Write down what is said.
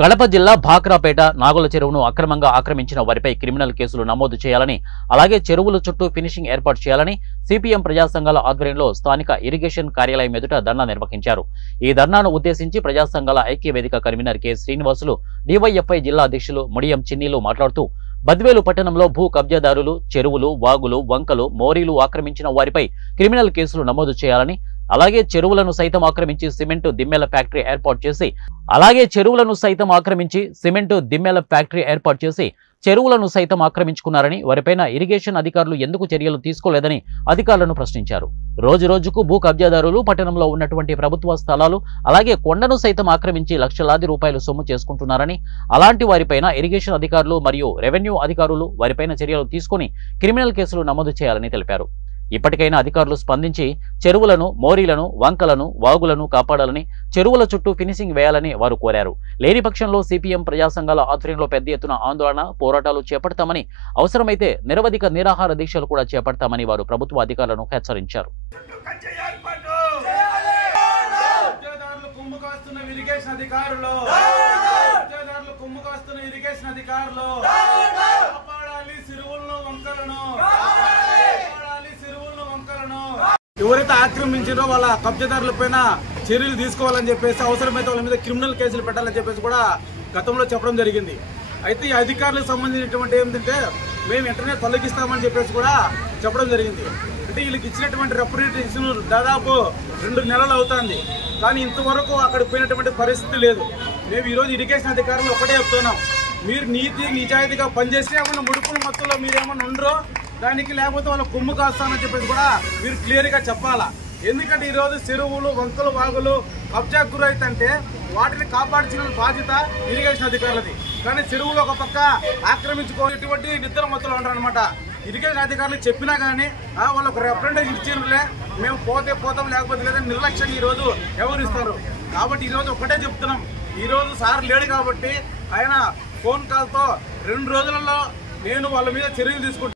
కడప జిల్లా భాక్రాపేట నాగుల చెరువును అక్రమంగా ఆక్రమించిన వారిపై క్రిమినల్ కేసులు నమోదు చేయాలని, అలాగే చెరువుల చుట్టూ ఫినిషింగ్ ఏర్పాటు చేయాలని సిపిఎం ప్రజా సంఘాల ఆధ్వర్యంలో స్థానిక ఇరిగేషన్ కార్యాలయం ఎదుట ధర్నా నిర్వహించారు. ఈ ధర్నాను ఉద్దేశించి ప్రజా సంఘాల ఐక్య వేదిక కన్వీనర్ కె శ్రీనివాసులు, డివైఎఫ్ఐ జిల్లా అధ్యక్షులు ముడియం చిన్నీలు మాట్లాడుతూ, బద్వేలు పట్టణంలో భూ కబ్జాదారులు చెరువులు, వాగులు, వంకలు, మోరీలు ఆక్రమించిన వారిపై క్రిమినల్ కేసులు నమోదు చేయాలని, అలాగే చెరువులను సైతం ఆక్రమించి సిమెంటు దిమ్మెల ఫ్యాక్టరీ ఏర్పాటు చేసి చెరువులను సైతం ఆక్రమించుకున్నారని, వారిపైన ఇరిగేషన్ అధికారులు ఎందుకు చర్యలు తీసుకోలేదని అధికారులను ప్రశ్నించారు. రోజు రోజుకు భూ కబ్జాదారులు పట్టణంలో ఉన్నటువంటి ప్రభుత్వ స్థలాలు, అలాగే కొండను సైతం ఆక్రమించి లక్షలాది రూపాయలు సొమ్ము చేసుకుంటున్నారని, అలాంటి వారిపైన ఇరిగేషన్ అధికారులు మరియు రెవెన్యూ అధికారులు వారిపైన చర్యలు తీసుకుని క్రిమినల్ కేసులు నమోదు చేయాలని తెలిపారు. ఇప్పటికైనా అధికారులు స్పందించి చెరువులను, మోరీలను, వంకలను, వాగులను కాపాడాలని, చెరువుల చుట్టూ ఫినిషింగ్ వేయాలని వారు కోరారు. లేని పక్షంలో సిపిఎం ప్రజా సంఘాల ఆధ్వర్యంలో పెద్ద ఎత్తున ఆందోళన, పోరాటాలు చేపడతామని, అవసరమైతే నిరవధిక నిరాహార దీక్షలు కూడా చేపడతామని వారు ప్రభుత్వ అధికారులను హెచ్చరించారు. ఎవరైతే ఆక్రమించారో వాళ్ళ కబ్జాదారుల పైన చర్యలు తీసుకోవాలని చెప్పేసి, అవసరమైతే వాళ్ళ మీద క్రిమినల్ కేసులు పెట్టాలని చెప్పేసి కూడా గతంలో చెప్పడం జరిగింది. అయితే ఈ అధికారులకు సంబంధించినటువంటి ఏంటంటే మేము వెంటనే తొలగిస్తామని చెప్పేసి కూడా చెప్పడం జరిగింది. అంటే వీళ్ళకి ఇచ్చినటువంటి రిప్రజెంటేషన్ దాదాపు 2 నెలలు అవుతుంది, కానీ ఇంతవరకు అక్కడికి పోయినటువంటి పరిస్థితి లేదు. మేము ఈరోజు ఇరిగేషన్ అధికారులు ఒకటే చెప్తున్నాం, మీరు నీతి నిజాయితీగా పనిచేసి ఏమన్నా ముడుపుల మొత్తంలో మీరు ఏమన్నా ఉండరో దానికి, లేకపోతే వాళ్ళ కొమ్ము కాస్తామని చెప్పేసి కూడా మీరు క్లియర్గా చెప్పాలా. ఎందుకంటే ఈరోజు చెరువులు, వంకలు, వాగులు కబ్జాకు గురైతే వాటిని కాపాడించిన బాధ్యత ఇరిగేషన్ అధికారులది. కానీ చెరువులు ఒక పక్క ఆక్రమించుకోవాలటువంటి నిద్ర మొత్తంలో ఉంటారనమాట. ఇరిగేషన్ అధికారులు చెప్పినా కానీ వాళ్ళకు రిప్రజెంటేషన్ ఇచ్చినట్లే మేము పోతే పోతాం, లేకపోతే లేదని నిర్లక్ష్యంగా ఈరోజు వ్యవహరిస్తారు. కాబట్టి ఈరోజు ఒకటే చెప్తున్నాం, ఈరోజు సార్ లేడు కాబట్టి ఆయన ఫోన్ కాల్తో 2 రోజులలో నేను వాళ్ళ మీద చర్యలు తీసుకుంటాను.